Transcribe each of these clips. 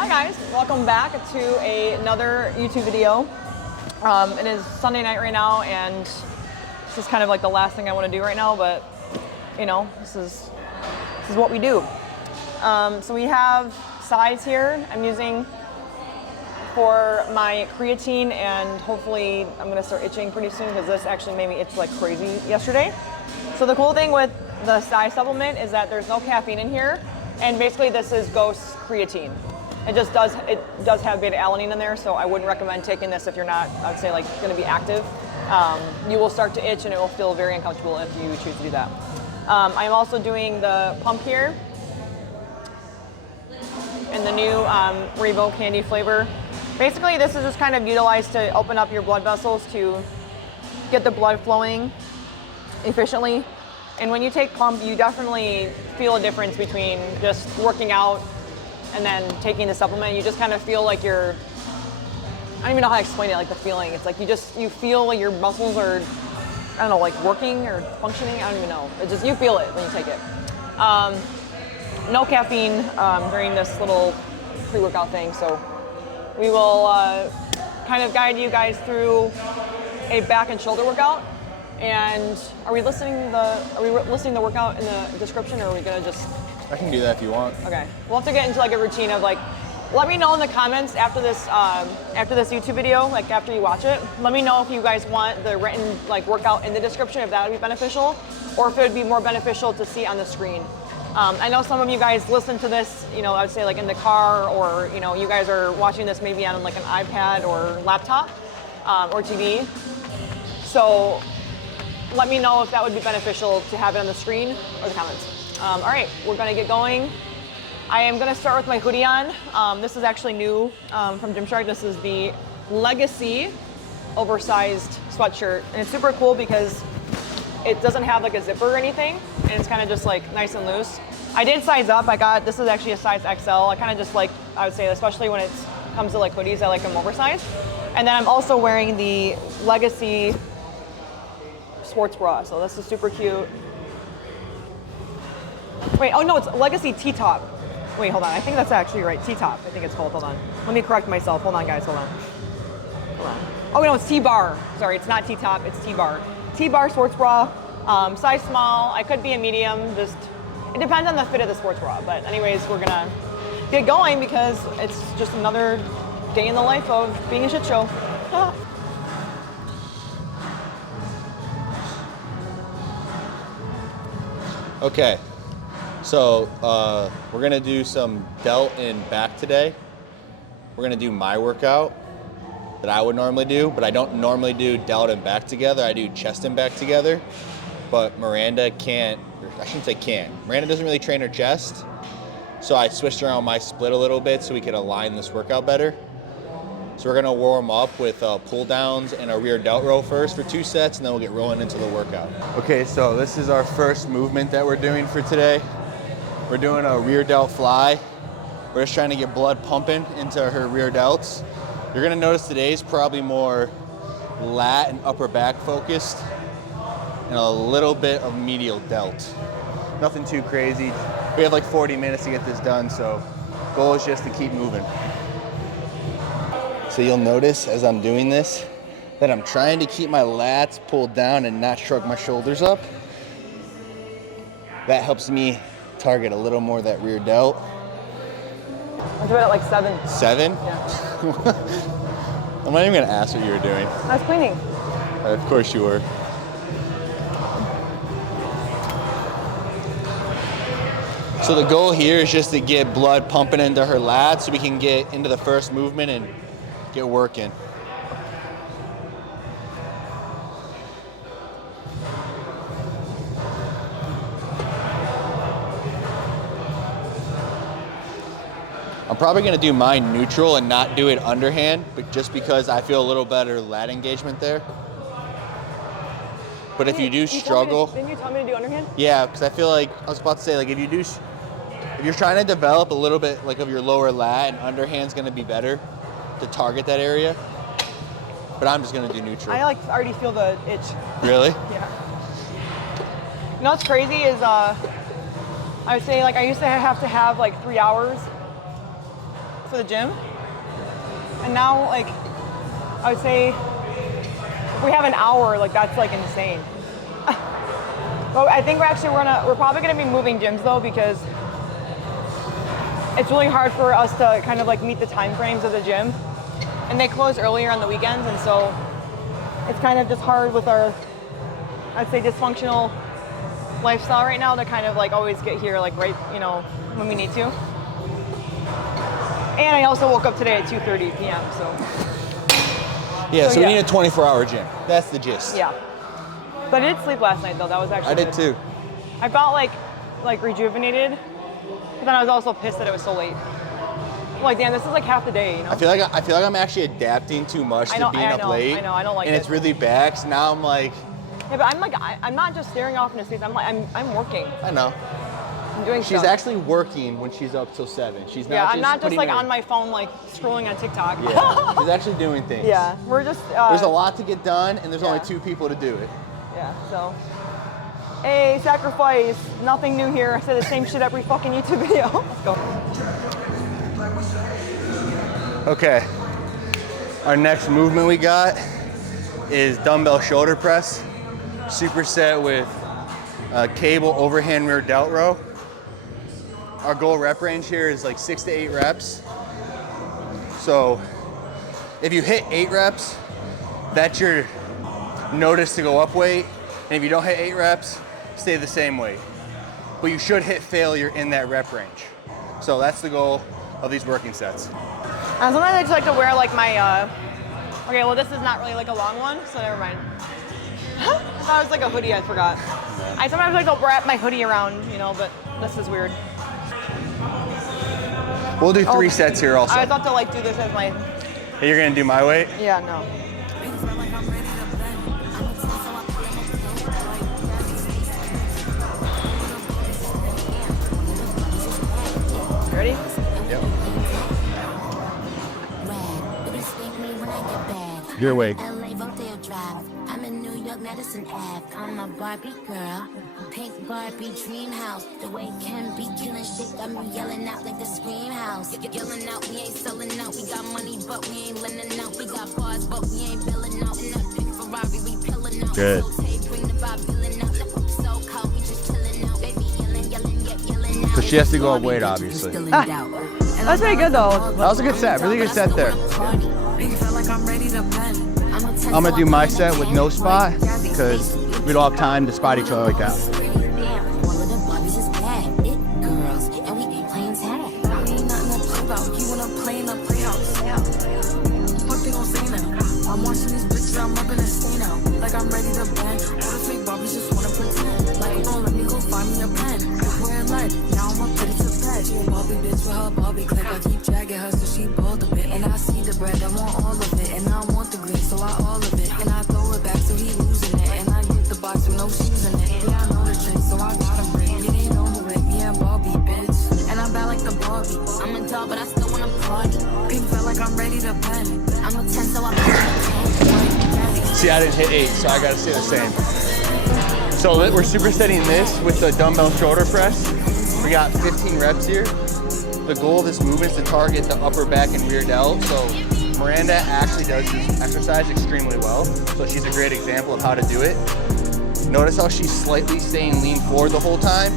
Hi guys, welcome back to another YouTube video. It is Sunday night right now, and this is kind of like the last thing I want to do right now, but you know, this is what we do. So we have sides here I'm using for my creatine, and hopefully I'm gonna start itching pretty soon because this actually made me itch like crazy yesterday. So the cool thing with the size supplement is that there's no caffeine in here, and basically this is ghost creatine. It does have beta alanine in there, so I wouldn't recommend taking this if you're not, I'd say, like going to be active. You will start to itch and it will feel very uncomfortable if you choose to do that. I'm also doing the pump here in the new Revo candy flavor. Basically, this is just kind of utilized to open up your blood vessels to get the blood flowing efficiently. And when you take pump, you definitely feel a difference between just working out and then taking the supplement. You just kind of feel like you're, I don't even know how to explain it, like the feeling. It's like you feel like your muscles are, I don't know, like working or functioning. I don't even know. It's just, you feel it when you take it. No caffeine during this little pre-workout thing. So we will kind of guide you guys through a back and shoulder workout. And are we listing the workout in the description, or are we gonna just? I can do that if you want. Okay. We'll have to get into like a routine of like, let me know in the comments after this YouTube video, like after you watch it, let me know if you guys want the written like workout in the description, if that would be beneficial, or if it would be more beneficial to see on the screen. I know some of you guys listen to this, you know, I would say like in the car, or you know, you guys are watching this maybe on like an iPad or laptop or TV. So let me know if that would be beneficial to have it on the screen or the comments. All right, we're gonna get going. I am gonna start with my hoodie on. This is actually new from Gymshark. This is the Legacy oversized sweatshirt. And it's super cool because it doesn't have like a zipper or anything. And it's kind of just like nice and loose. I did size up. This is actually a size XL. I kind of just like, I would say, especially when it comes to like hoodies, I like them oversized. And then I'm also wearing the Legacy sports bra. So this is super cute. Wait, oh no, it's Legacy T-top. Wait, hold on, I think that's actually right, T-top, I think it's called, hold on. Let me correct myself, hold on guys, hold on. Oh no, it's T-bar, sorry, it's not T-top, it's T-bar. T-bar sports bra, size small, I could be a medium, just, it depends on the fit of the sports bra, but anyways, we're gonna get going because it's just another day in the life of being a shit show. Okay, so we're gonna do some delt and back today. We're gonna do my workout that I would normally do, but I don't normally do delt and back together. I do chest and back together, but Miranda can't, I shouldn't say can't. Miranda doesn't really train her chest, so I switched around my split a little bit so we could align this workout better. So we're gonna warm up with pull downs and a rear delt row first for 2 sets, and then we'll get rolling into the workout. Okay, so this is our first movement that we're doing for today. We're doing a rear delt fly. We're just trying to get blood pumping into her rear delts. You're gonna notice today's probably more lat and upper back focused, and a little bit of medial delt. Nothing too crazy. We have like 40 minutes to get this done, so goal is just to keep moving. So you'll notice as I'm doing this that I'm trying to keep my lats pulled down and not shrug my shoulders up. That helps me target a little more of that rear delt. I'm doing it at like 7. 7? Yeah. I'm not even gonna ask what you were doing. I was cleaning. Of course you were. So the goal here is just to get blood pumping into her lats so we can get into the first movement and get working. I'm probably gonna do mine neutral and not do it underhand, but just because I feel a little better lat engagement there. But if you do struggle, didn't you tell me to do underhand? Yeah, because I feel like, I was about to say, like if you're trying to develop a little bit like of your lower lat, and underhand's gonna be better to target that area. But I'm just gonna do neutral. I like already feel the itch. Really? Yeah. You know what's crazy is I would say like I used to have like 3 hours for the gym. And now, like, I would say if we have an hour, like that's like insane. But I think we're probably gonna be moving gyms though, because it's really hard for us to kind of like meet the time frames of the gym. And they close earlier on the weekends, and so it's kind of just hard with our, I'd say, dysfunctional lifestyle right now to kind of like always get here like right, you know, when we need to. And I also woke up today at 2:30 p.m. Yeah, so we need a 24-hour gym. That's the gist. Yeah. But I did sleep last night though. That was actually I did too. I felt like rejuvenated, but then I was also pissed that it was so late. I'm like, damn, this is like half the day, you know? I feel like I'm actually adapting too much to being up late. I know, I don't like it. And it's really bad, so now I'm like... Yeah, but I'm not just staring off into space. I'm working. I know. I'm doing She's stuff. actually working when she's up till 7. She's not just I'm not just like her... on my phone like scrolling on TikTok. Yeah, she's actually doing things. Yeah, we're just... there's a lot to get done, and there's only 2 people to do it. Yeah, so... Hey, sacrifice. Nothing new here. I say the same shit every fucking YouTube video. Let's go. Okay. Our next movement we got is dumbbell shoulder press. Superset with cable overhand rear delt row. Our goal rep range here is like 6 to 8 reps. So if you hit 8 reps, that's your notice to go up weight. And if you don't hit 8 reps, stay the same weight. But you should hit failure in that rep range. So that's the goal of these working sets. Sometimes I just like to wear like my, okay, well this is not really like a long one, so never mind. I thought it was like a hoodie, I forgot. I sometimes like to wrap my hoodie around, you know, but this is weird. We'll do 3 sets here also. I was about to like do this as my... Hey, you're gonna do my weight? Yeah, no. Ready? Yep. Your way. I'm in New York, Madison Ave. I'm a Barbie girl. Pink Barbie dream house. The way Ken be killing shit got me yelling out like the scream house. Yelling out, we ain't selling out. We got money, but we ain't lending out. We got bars, but we ain't billing out. In that pink Ferrari, we pilling out. Good. So she has to go up weight, obviously. That's pretty good though. That was a good set, really good set there. I'm gonna do my set with no spot because we don't have time to spot each other like that. I'm watching these bitches, I'm up in a stain out. Like I'm ready to bend. All the fake Barbies just wanna pretend. Like, don't let me go find me a pen. Wearing lead, now I'ma put it to bed. She a Barbie bitch with her Barbie clip. I keep dragging her so she bald a bit. And I see the bread, I want all of it. And I want the green, so I all of it. And I throw it back so he losing it. And I get the box with no shoes in it. Yeah, I know the trick, so I got him break. It ain't over it, me and Barbie, bitch. And I'm bad like the Barbie. I'm a doll, but I still wanna party. Pink felt like I'm ready to bend. I'm a 10, so I'm See, I didn't hit 8, so I gotta stay the same. So we're supersetting this with the dumbbell shoulder press. We got 15 reps here. The goal of this movement is to target the upper back and rear delt. So Miranda actually does this exercise extremely well. So she's a great example of how to do it. Notice how she's slightly staying lean forward the whole time.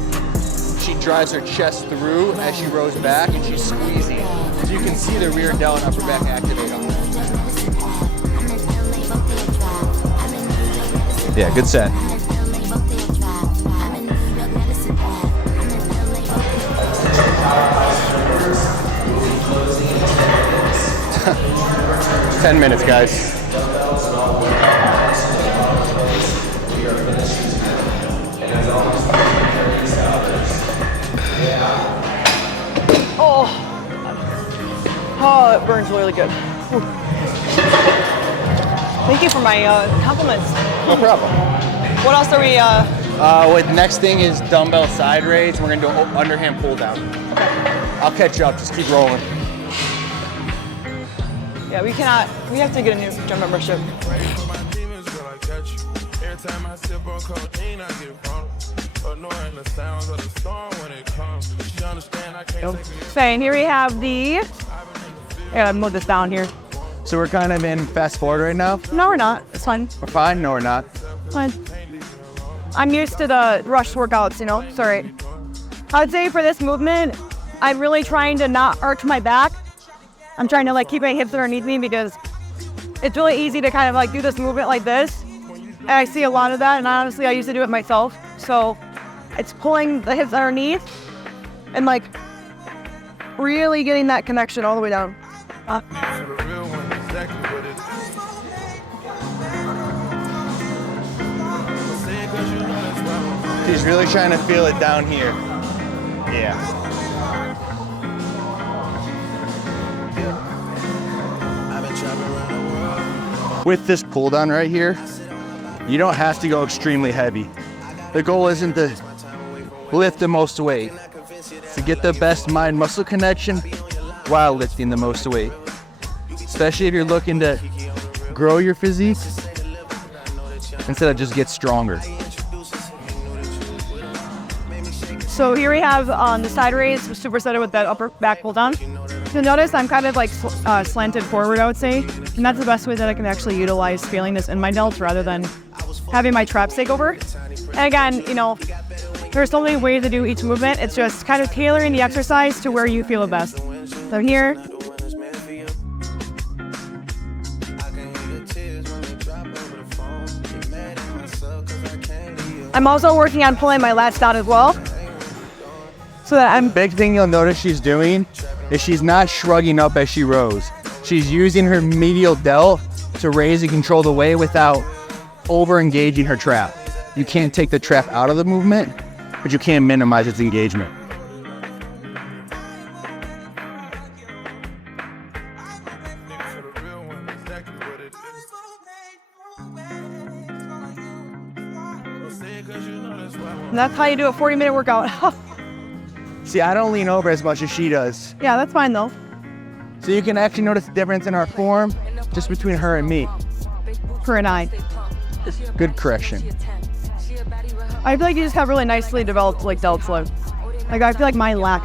She drives her chest through as she rows back and she's squeezing. So you can see the rear delt and upper back activate on that. Yeah, good set. Ten minutes, guys. Oh, it burns really good. Whew. Thank you for my compliments. No problem. What else are we? What next thing is dumbbell side raise. We're gonna do underhand pull down. Okay. I'll catch you up. Just keep rolling. Yeah, we cannot. We have to get a new gym membership. So, and here we have the I gotta move this down here. So we're kind of in fast forward right now? No, we're not. It's fine. We're fine? No, we're not. Fine. I'm used to the rushed workouts, you know? It's all right. I'd say for this movement, I'm really trying to not arch my back. I'm trying to like keep my hips underneath me because it's really easy to kind of like do this movement like this. And I see a lot of that, and honestly, I used to do it myself. So it's pulling the hips underneath and like really getting that connection all the way down. She's really trying to feel it down here. Yeah. With this pull down right here, you don't have to go extremely heavy. The goal isn't to lift the most weight. It's to get the best mind muscle connection while lifting the most weight. Especially if you're looking to grow your physique instead of just get stronger. So here we have the side raise supersetted with that upper back pull down. You'll notice I'm kind of like slanted forward, I would say. And that's the best way that I can actually utilize feeling this in my delts rather than having my traps take over. And again, you know, there's so many ways to do each movement. It's just kind of tailoring the exercise to where you feel the best. So here. I'm also working on pulling my lats down as well. So that I'm Big thing you'll notice she's doing is she's not shrugging up as she rows. She's using her medial delt to raise and control the weight without over engaging her trap. You can't take the trap out of the movement, but you can minimize its engagement. And that's how you do a 40-minute workout. See, I don't lean over as much as she does. Yeah, that's fine though. So you can actually notice the difference in our form just between her and me. Her and I. Good correction. I feel like you just have really nicely developed like delts. Like I feel like mine lack.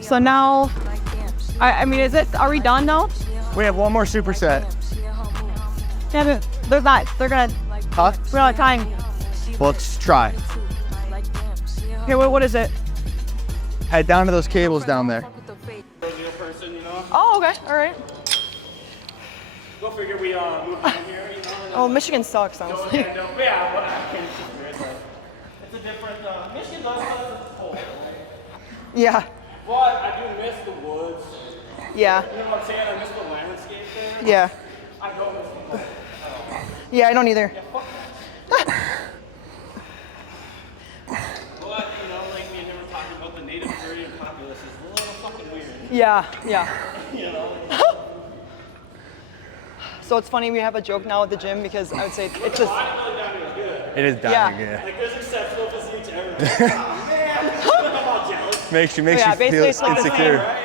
So now, I mean, are we done now? We have one more superset. Yeah, but they're not. They're gonna. Huh? We don't have time. Well, let's try. Okay, what is it? Head down to those cables down there. Oh, okay, all right. Go figure we moved down here, you know. Oh, Michigan sucks, sounds like. Yeah, but I can't it's weird. It's a different. Michigan does have cold, right? Yeah, But I do miss the woods. yeah, You know what I'm saying? I miss the landscape there. yeah. I don't miss the woods. Yeah, I don't either. But you know, like me and him were talking about the native Korean populace is a little fucking weird. Yeah, yeah. You know. So it's funny, we have a joke now at the gym because I would say it's just, It is Yeah. diving good. Like there's exceptional physiques everywhere. Oh man, I'm about jealous. Makes you Yeah, feel basically it's like the insecure.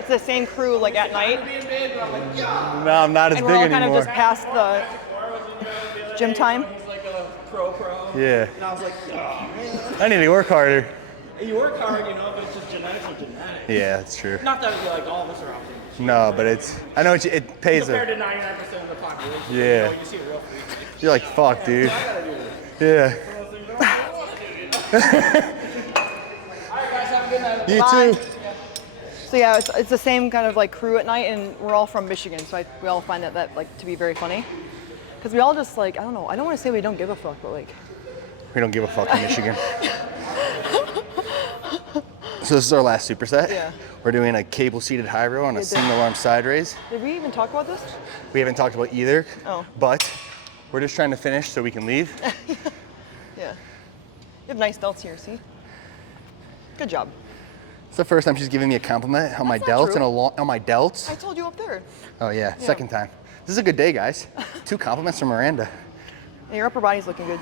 it's the same crew like at night. Being big, but I'm like, yeah. No, I'm not as And big we're all kind of anymore. just past the gym time. He's like a pro. Yeah. And I was like, oh man. I need to work harder. You work hard, you know, but it's just genetics are genetics. Yeah, that's true. Not that like all of us are out there. No, but I know it pays Compared a. to 99% of the population. Yeah. You know, you see a real freak. You're like, fuck, dude. I gotta do this. Yeah. Alright guys, have a good night. You Bye. too. So yeah, it's the same kind of like crew at night, and we're all from Michigan, so we all find that like to be very funny. Because we all just like, I don't know, I don't want to say we don't give a fuck, but like. We don't give a fuck in Michigan. So this is our last superset. Yeah. We're doing a cable-seated high row on a single arm side raise. Did we even talk about this? We haven't talked about either, Oh. but we're just trying to finish so we can leave. Yeah. You have nice delts here, see? Good job. It's the first time she's giving me a compliment on my That's not delts true. on my delts. I told you up there. Oh yeah, second time. This is a good day, guys. 2 compliments from Miranda. And your upper body's looking good.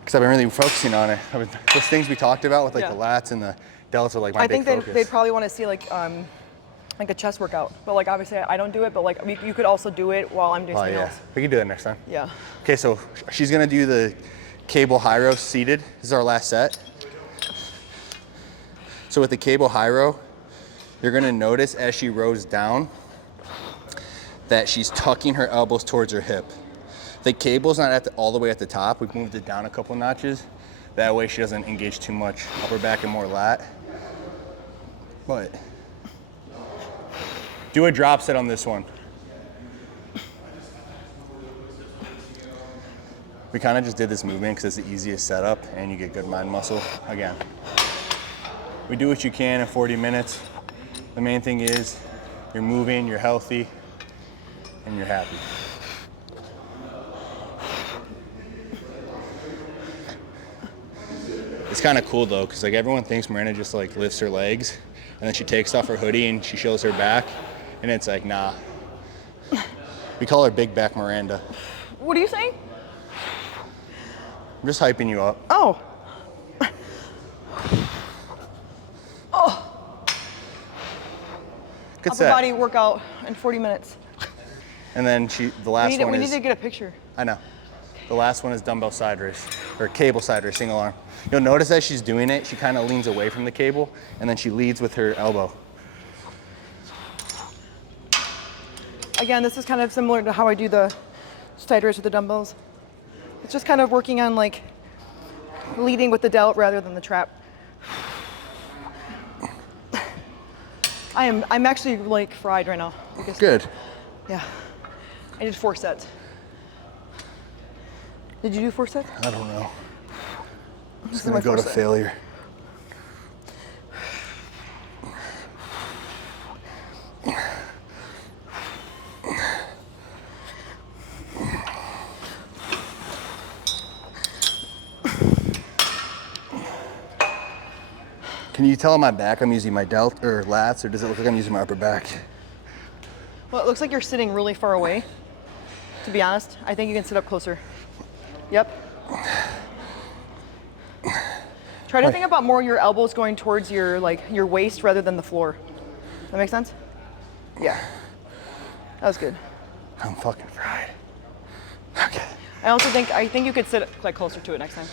Because I've been really focusing on it. Those things we talked about with like Yeah. the lats and the delts are like my I big think focus. they'd probably want to see like a chest workout. But like obviously I don't do it, but like you could also do it while I'm doing Oh something yeah, else. we can do that next time. Yeah. Okay, so she's gonna do the cable high row seated. This is our last set. So with the cable high row, you're gonna notice as she rows down that she's tucking her elbows towards her hip. The cable's not all the way at the top. We've moved it down a couple notches. That way she doesn't engage too much upper back and more lat. But do a drop set on this one. We kind of just did this movement because it's the easiest setup and you get good mind muscle. Again, we do what you can in 40 minutes. The main thing is you're moving, you're healthy, and you're happy. It's kind of cool though, because like everyone thinks Miranda just like lifts her legs and then she takes off her hoodie and she shows her back, and it's like, nah. We call her Big Back Miranda. What are you saying? I'm just hyping you up. Oh. Oh. Good Upper set. body workout in 40 minutes. And then the last one We is, need to get a picture. I know. The last one is dumbbell side raise, or cable side raise, single arm. You'll notice as she's doing it, she kind of leans away from the cable, and then she leads with her elbow. Again, this is kind of similar to how I do the side raise with the dumbbells. It's just kind of working on like leading with the delt rather than the trap. I'm actually like fried right now. Because, Good. yeah. I did 4 sets. Did you do 4 sets? I don't know. I'm just is my gonna go to first set. failure. Can you tell on my back I'm using my delt or lats, or does it look like I'm using my upper back? Well, it looks like you're sitting really far away. To be honest, I think you can sit up closer. Yep. Try to think about more your elbows going towards your your waist rather than the floor. That make sense? Yeah. That was good. I'm fucking fried. Okay. I think you could sit like closer to it next time.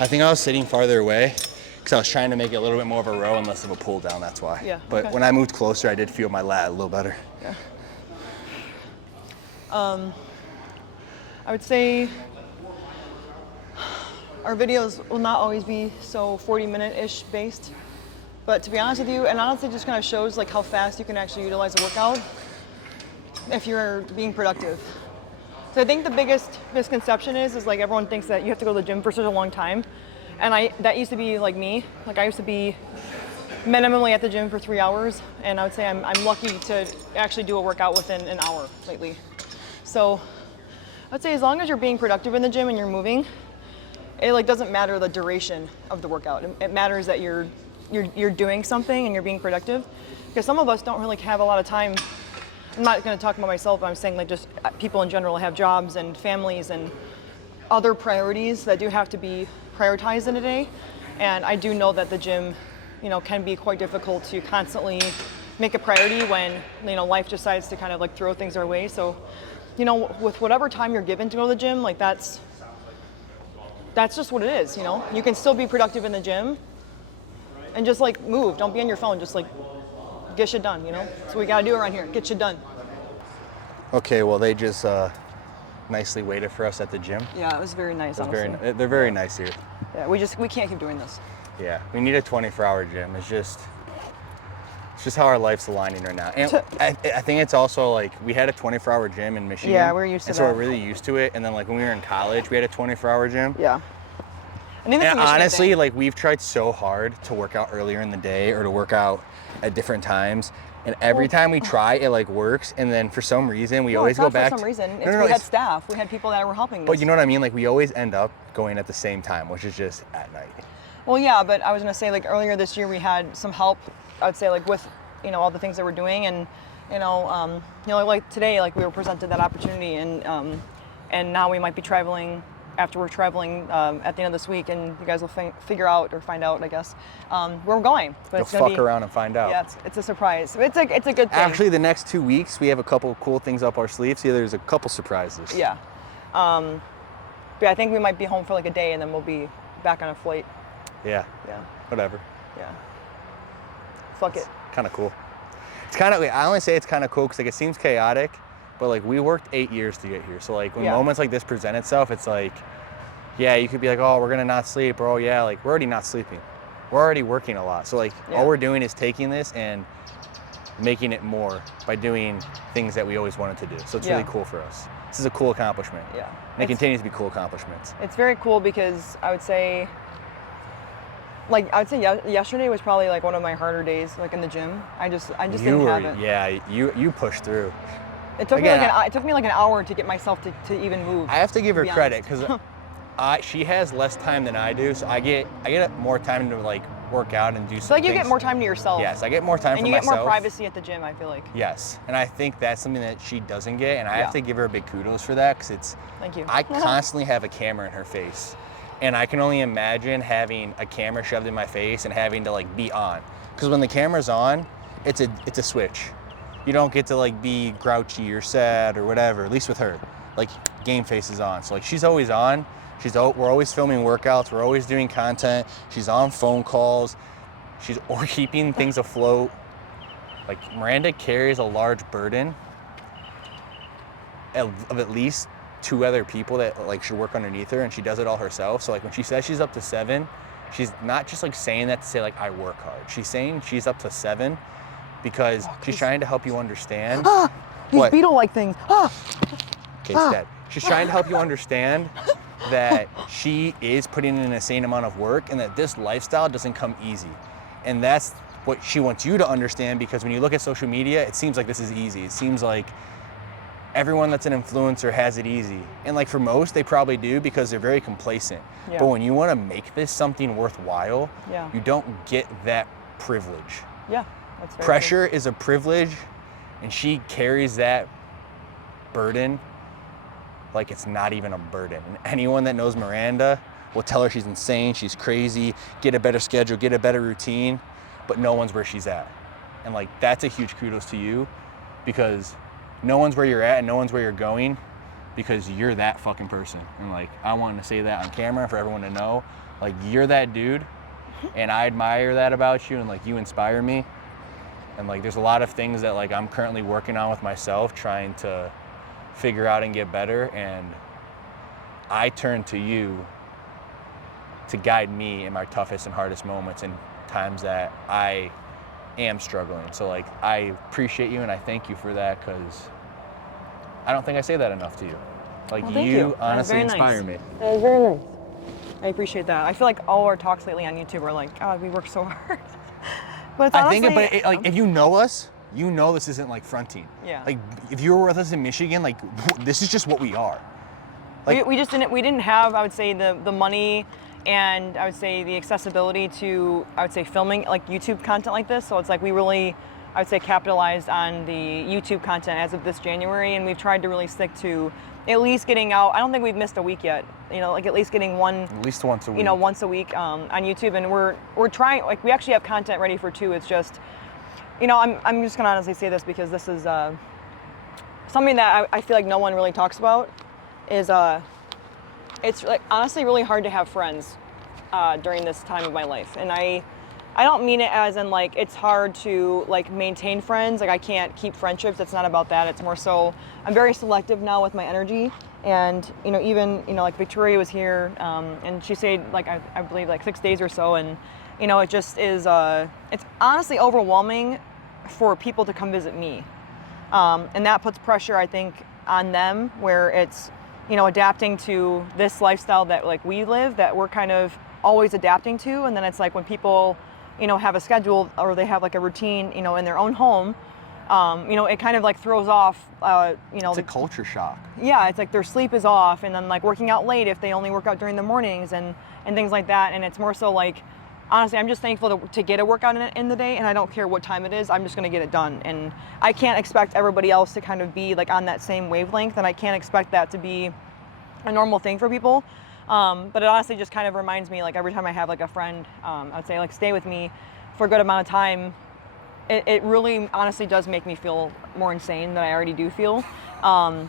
I think I was sitting farther away because I was trying to make it a little bit more of a row and less of a pull down, that's why. Yeah, But okay. when I moved closer, I did feel my lat a little better. Yeah. I would say our videos will not always be so 40-minute-ish based, but to be honest with you, and honestly just kind of shows like how fast you can actually utilize a workout if you're being productive. So I think the biggest misconception is like everyone thinks that you have to go to the gym for such a long time, and that used to be like me. Like I used to be minimally at the gym for 3 hours, and I would say I'm lucky to actually do a workout within an hour lately. So I'd say as long as you're being productive in the gym and you're moving, it like doesn't matter the duration of the workout. It matters that you're doing something and you're being productive. Because some of us don't really have a lot of time. I'm not going to talk about myself, but I'm saying like just people in general have jobs and families and other priorities that do have to be prioritized in a day. And I do know that the gym, can be quite difficult to constantly make a priority when, life decides to kind of like throw things our way. So, with whatever time you're given to go to the gym, like that's just what it is, You can still be productive in the gym and just like move. Don't be on your phone, just like get shit done, That's what we gotta do around here, get shit done. Okay, well they just nicely waited for us at the gym. Yeah, it was very nice, honestly. They're very nice here. Yeah, we can't keep doing this. Yeah, we need a 24-hour gym. It's just how our life's aligning right now. And I think it's also like we had a 24-hour gym in Michigan. Yeah, we're used to and that. so we're really used to it. And then like when we were in college, we had a 24-hour gym. Yeah. I think that's And a Michigan honestly, thing. like we've tried so hard to work out earlier in the day or to work out at different times. And every time we try, it like works. And then for some reason, we always it's not go back. For some reason. No, We had staff. We had people that were helping us. But you know what I mean? Like we always end up going at the same time, which is just at night. Well, yeah, but I was gonna say like earlier this year we had some help. I would say like with all the things that we're doing, and like today like we were presented that opportunity, and now we might be traveling after we're traveling at the end of this week, and you guys will find out, I guess, where we're going. But You'll it's gonna fuck around and find out. Yeah, it's a surprise. It's a good thing. Actually, the next 2 weeks we have a couple cool things up our sleeves. Yeah, there's a couple surprises. Yeah. But I think we might be home for like a day, and then we'll be back on a flight. Yeah. Yeah. Whatever. Yeah. Fuck it. Kind of cool. it's kind of, I only say it's kind of cool because like it seems chaotic, but like we worked 8 years to get here. So like when moments like this present itself, it's like, yeah, you could be like, oh, we're gonna not sleep, or oh yeah, like we're already not sleeping. We're already working a lot. So like all we're doing is taking this and making it more by doing things that we always wanted to do. So it's really cool for us. This is a cool accomplishment. Yeah. And it continues to be cool accomplishments. It's very cool because I would say yesterday was probably like one of my harder days, like in the gym. I just didn't have it. Yeah, you pushed through. It took me like an hour to get myself to even move. I have to give her credit because she has less time than I do, so I get more time to like work out and do something. So like you get more time to yourself. Yes, I get more time for myself. And you get more privacy at the gym, I feel like. Yes, and I think that's something that she doesn't get, and I have to give her a big kudos for that because it's. Thank you. I constantly have a camera in her face, and I can only imagine having a camera shoved in my face and having to like be on, because when the camera's on, it's a switch. You don't get to like be grouchy or sad or whatever. At least with her, like game face is on, so like she's always on. We're always filming workouts. We're always doing content. She's on phone calls. She's keeping things afloat. Like Miranda carries a large burden of at least 2 other people that like should work underneath her, and she does it all herself. So like when she says she's up to 7, she's not just like saying that to say like I work hard. She's saying she's up to 7 because she's trying to help you understand. These beetle-like things. Okay, it's dead. She's trying to help you understand that she is putting in an insane amount of work and that this lifestyle doesn't come easy. And that's what she wants you to understand, because when you look at social media, it seems like this is easy. It seems like everyone that's an influencer has it easy. And like for most, they probably do because they're very complacent. But when you want to make this something worthwhile, you don't get that privilege. Yeah, that's very Pressure is a privilege, and she carries that burden like it's not even a burden. And anyone that knows Miranda will tell her she's insane, she's crazy, get a better schedule, get a better routine, but no one's where she's at. And like, that's a huge kudos to you, because no one's where you're at and no one's where you're going, because you're that fucking person. And like, I wanted to say that on camera for everyone to know, like you're that dude, and I admire that about you, and like you inspire me. And like, there's a lot of things that like I'm currently working on with myself, trying to figure out and get better, and I turn to you to guide me in my toughest and hardest moments and times that I am struggling. So like, I appreciate you and I thank you for that, because I don't think I say that enough to you. Like, well, you honestly inspire me. That was very nice. I appreciate that. I feel like all our talks lately on YouTube are like, God, we work so hard. But it's honestly, like if you know us, you know this isn't like fronting. Yeah. Like if you were with us in Michigan, like this is just what we are. Like we didn't have, I would say, the money and I would say the accessibility to, I would say, filming like YouTube content like this. So it's like we really, I would say, capitalized on the YouTube content as of this January, and we've tried to really stick to at least getting out. I don't think we've missed a week yet. You know, like at least getting at least once a week. You know, once a week on YouTube, and we're trying. Like we actually have content ready for 2. It's just, you know, I'm just gonna honestly say this because this is something that I feel like no one really talks about. Is it's like honestly really hard to have friends during this time of my life, and I don't mean it as in like it's hard to like maintain friends. Like I can't keep friendships. It's not about that. It's more so I'm very selective now with my energy. And you know, even you know, like Victoria was here, and she stayed like I believe like 6 days or so, and you know, it just is it's honestly overwhelming for people to come visit me, and that puts pressure, I think, on them, where it's, you know, adapting to this lifestyle that like we live, that we're kind of always adapting to, and then it's like when people, you know, have a schedule or they have like a routine, you know, in their own home, you know, it kind of like throws off, you know, it's a culture shock. Yeah, it's like their sleep is off, and then like working out late if they only work out during the mornings and things like that. And it's more so like, honestly, I'm just thankful to get a workout in the day, and I don't care what time it is. I'm just gonna get it done, and I can't expect everybody else to kind of be like on that same wavelength, and I can't expect that to be a normal thing for people. But it honestly just kind of reminds me, like every time I have like a friend, I'd say like stay with me for a good amount of time, it really honestly does make me feel more insane than I already do feel,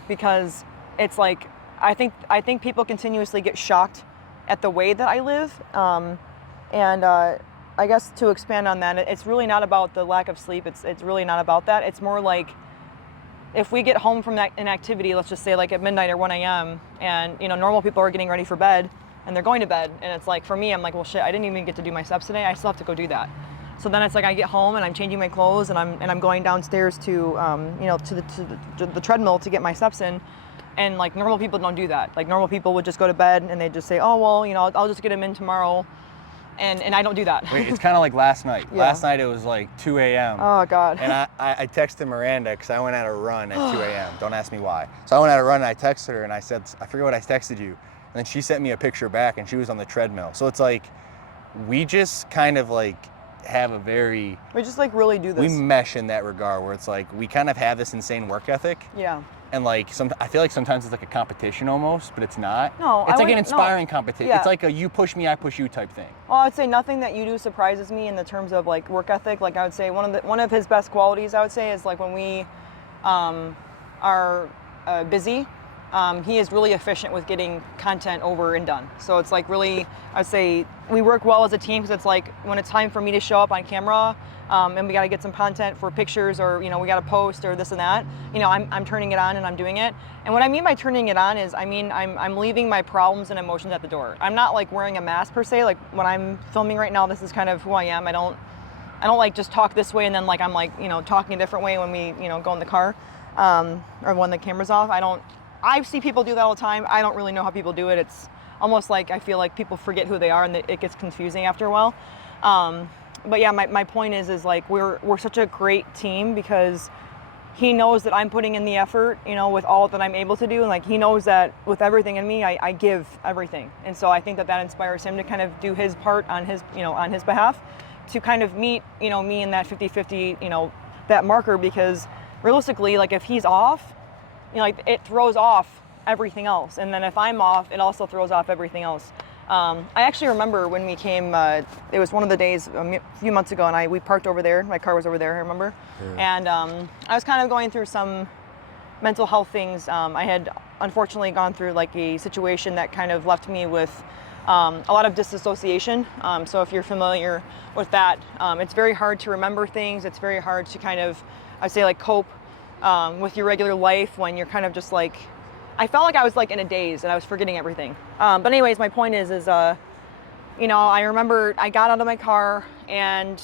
because it's like I think people continuously get shocked at the way that I live. And I guess to expand on that, it's really not about the lack of sleep. It's really not about that. It's more like if we get home from an activity, let's just say like at midnight or 1 a.m. and normal people are getting ready for bed and they're going to bed, and it's like for me, I'm like, well shit, I didn't even get to do my steps today. I still have to go do that. So then it's like I get home and I'm changing my clothes and I'm going downstairs to to the treadmill to get my steps in. And like normal people don't do that. Like normal people would just go to bed and they just say, oh well, I'll just get them in tomorrow. And I don't do that. Wait, it's kind of like last night. Yeah. Last night it was like 2 a.m. Oh God. And I texted Miranda because I went out a run at 2 a.m. Don't ask me why. So I went out a run and I texted her and I said, I forget what I texted you. And then she sent me a picture back and she was on the treadmill. So it's like, we just kind of like have a very... We just like really do this. We mesh in that regard where it's like, we kind of have this insane work ethic. Yeah. And like, I feel like sometimes it's like a competition almost, but it's not. No, it's like an inspiring competition. Yeah. It's like a you push me, I push you type thing. Well, I would say nothing that you do surprises me in the terms of like work ethic. Like I would say one of his best qualities, I would say, is like when we are busy, he is really efficient with getting content over and done. So it's like really, I'd say we work well as a team because it's like when it's time for me to show up on camera and we got to get some content for pictures or, we got to post or this and that, I'm turning it on and I'm doing it. And what I mean by turning it on is, I'm leaving my problems and emotions at the door. I'm not like wearing a mask per se. Like when I'm filming right now, this is kind of who I am. I don't like just talk this way and then like I'm like, talking a different way when we, go in the car or when the camera's off. I see people do that all the time. I don't really know how people do it. It's almost like I feel like people forget who they are and it gets confusing after a while. But yeah, my point is like we're such a great team because he knows that I'm putting in the effort, with all that I'm able to do. And like he knows that with everything in me, I give everything. And so I think that inspires him to kind of do his part on his behalf to kind of meet, me in that 50-50, that marker, because realistically, like if he's off, like it throws off everything else. And then if I'm off, it also throws off everything else. I actually remember when we came, it was one of the days a few months ago and we parked over there. My car was over there, I remember. Yeah. And I was kind of going through some mental health things. I had unfortunately gone through like a situation that kind of left me with a lot of disassociation. So if you're familiar with that, it's very hard to remember things. It's very hard to kind of, I'd say like cope with your regular life when you're kind of just like, I felt like I was like in a daze and I was forgetting everything. But anyways, my point is I remember I got out of my car and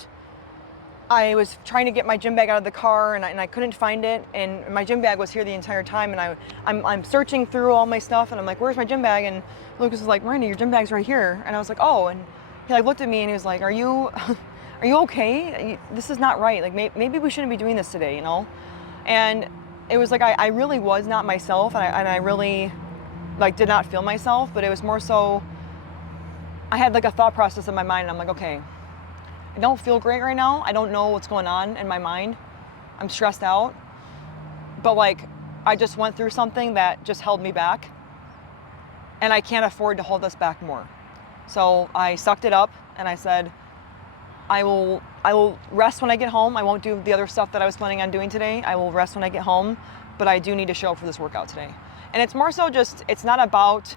I was trying to get my gym bag out of the car and I couldn't find it, and my gym bag was here the entire time, and I'm searching through all my stuff and I'm like, where's my gym bag? And Lucas was like, Miranda, your gym bag's right here. And I was like, oh, and he like looked at me and he was like, are you okay? This is not right. Like maybe we shouldn't be doing this today, And it was like I really was not myself, and I really like did not feel myself, but it was more so I had like a thought process in my mind, and I'm like, okay, I don't feel great right now. I don't know what's going on in my mind. I'm stressed out, but like I just went through something that just held me back, and I can't afford to hold us back more. So I sucked it up and I said, I will rest when I get home. I won't do the other stuff that I was planning on doing today. I will rest when I get home, but I do need to show up for this workout today. And it's more so just, it's not about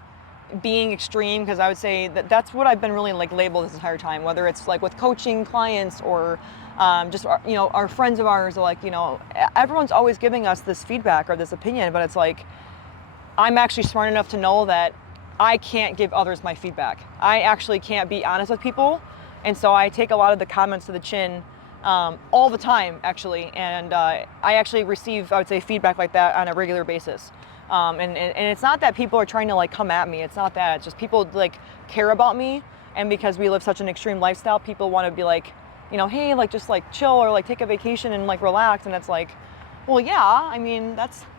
being extreme, because I would say that's what I've been really like labeled this entire time, whether it's like with coaching clients or just, our friends of ours are like, everyone's always giving us this feedback or this opinion, but it's like, I'm actually smart enough to know that I can't give others my feedback. I actually can't be honest with people. And so I take a lot of the comments to the chin all the time, actually. And I actually receive, I would say, feedback like that on a regular basis. And it's not that people are trying to like come at me. It's not that. It's just people like care about me. And because we live such an extreme lifestyle, people want to be like, hey, like just like chill or like take a vacation and like relax. And it's like, well, yeah,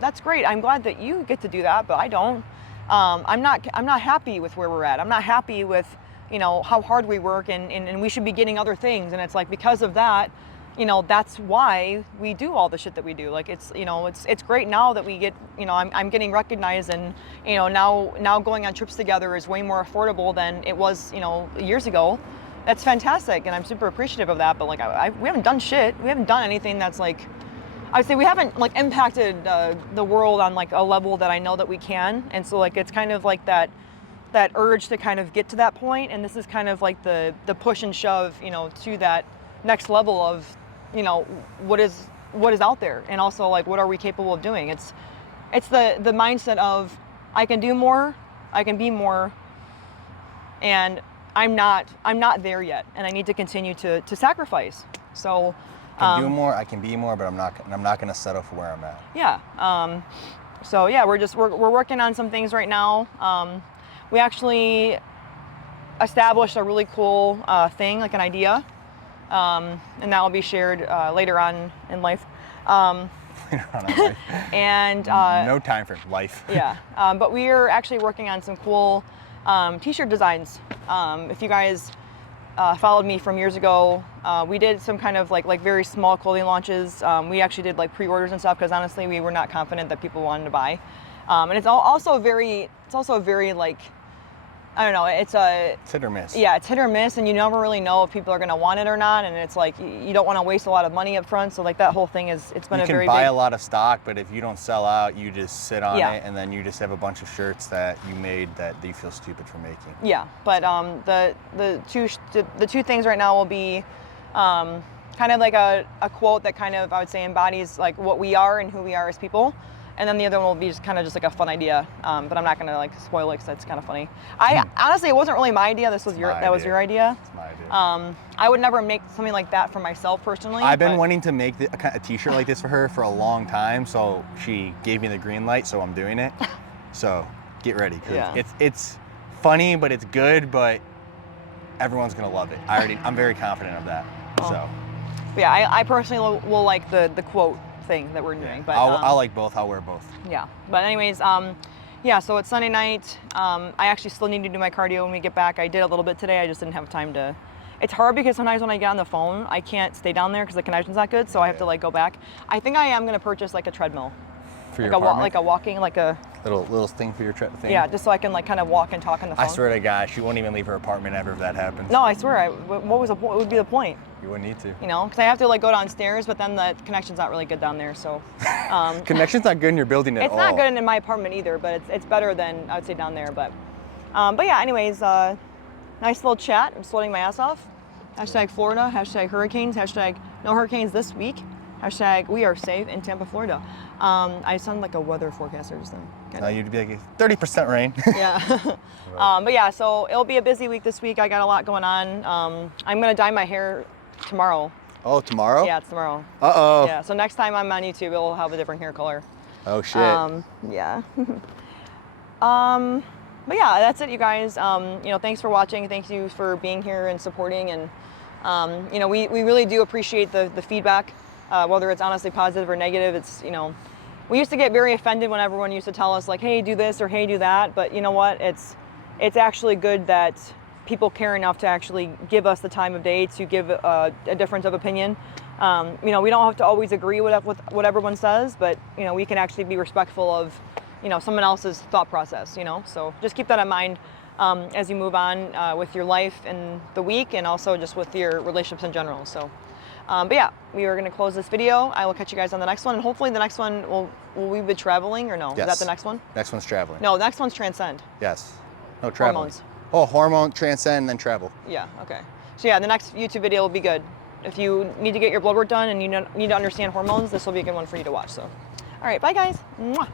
that's great. I'm glad that you get to do that, but I don't. I'm not happy with where we're at. I'm not happy with how hard we work and we should be getting other things. And it's like, because of that, that's why we do all the shit that we do. Like it's great now that we get, I'm getting recognized, and, now going on trips together is way more affordable than it was, years ago. That's fantastic. And I'm super appreciative of that. But like, we haven't done shit. We haven't done anything that's like, I would say we haven't like impacted the world on like a level that I know that we can. And so like, it's kind of like that, that urge to kind of get to that point, and this is kind of like the push and shove, you know, to that next level of, you know, what is out there, and also like what are we capable of doing. It's the mindset of I can do more, I can be more, and I'm not there yet, and I need to continue to sacrifice. So I can do more, I can be more, but I'm not going to settle for where I'm at. Yeah. So yeah, we're working on some things right now. We actually established a really cool thing, like an idea, and that will be shared later on in life. Later on in life. And no time for life. yeah, but we are actually working on some cool t-shirt designs. If you guys followed me from years ago, we did some kind of like very small clothing launches. We actually did like pre-orders and stuff because honestly we were not confident that people wanted to buy. And it's also very like, I don't know, it's hit or miss. Yeah, it's hit or miss, and you never really know if people are gonna want it or not, and it's like you don't want to waste a lot of money up front. So like that whole thing it's been a very big. You can buy a lot of stock, but if you don't sell out, you just sit on Yeah. it, and then you just have a bunch of shirts that you made that you feel stupid for making. Yeah, but the two things right now will be kind of like a quote that kind of, I would say, embodies like what we are and who we are as people. And then the other one will be just kind of just like a fun idea, but I'm not gonna like spoil it because it's kind of funny. Honestly, it wasn't really my idea. That was your idea. It's my idea. I would never make something like that for myself personally. I've been wanting to make a t-shirt like this for her for a long time, so she gave me the green light, so I'm doing it. So get ready, because Yeah. it's funny, but it's good, but everyone's gonna love it. I'm very confident of that. So. But yeah, I personally will like the quote thing that we're doing. But I'll like both. I'll wear both. Yeah. But anyways, yeah. So it's Sunday night. I actually still need to do my cardio when we get back. I did a little bit today. I just didn't have time to. It's hard because sometimes when I get on the phone, I can't stay down there because the connection's not good. So I have to like go back. I think I am gonna purchase like a treadmill. For your like apartment? like a walking, like a little thing for your thing. Yeah, just so I can like kind of walk and talk on the phone. I swear to God, she won't even leave her apartment ever if that happens. No, I swear. What would be the point? You wouldn't need to. You know, because I have to like go downstairs, but then the connection's not really good down there. So Connection's not good in your building at all. It's not good in my apartment either, but it's better than I would say down there. But yeah. Anyways, nice little chat. I'm sweating my ass off. Hashtag Florida. Hashtag hurricanes. Hashtag no hurricanes this week. Hashtag we are safe in Tampa, Florida. I sound like a weather forecaster just then. No, you'd be like 30% rain. Yeah. But yeah, so it'll be a busy week this week. I got a lot going on. I'm gonna dye my hair tomorrow. Oh, tomorrow? Yeah, it's tomorrow. Uh-oh. Yeah, so next time I'm on YouTube, it'll have a different hair color. Oh, shit. Yeah. But yeah, that's it, you guys. You know, thanks for watching. Thank you for being here and supporting. And, you know, we really do appreciate the feedback, whether it's honestly positive or negative. It's, you know, we used to get very offended when everyone used to tell us like, hey, do this or hey, do that. But you know what? It's actually good that people care enough to actually give us the time of day to give a difference of opinion. You know, we don't have to always agree with what everyone says, but, you know, we can actually be respectful of, you know, someone else's thought process, you know? So just keep that in mind as you move on with your life and the week, and also just with your relationships in general. So, but yeah, we are gonna close this video. I will catch you guys on the next one, and hopefully the next one, will we be traveling or no? Yes. Is that the next one? Next one's traveling. No, the next one's transcend. Yes. No, traveling. Hormones. Oh, hormone, transcend, then travel. Yeah, okay. So yeah, the next YouTube video will be good. If you need to get your blood work done and you need to understand hormones, this will be a good one for you to watch. So, all right, bye guys. Mwah.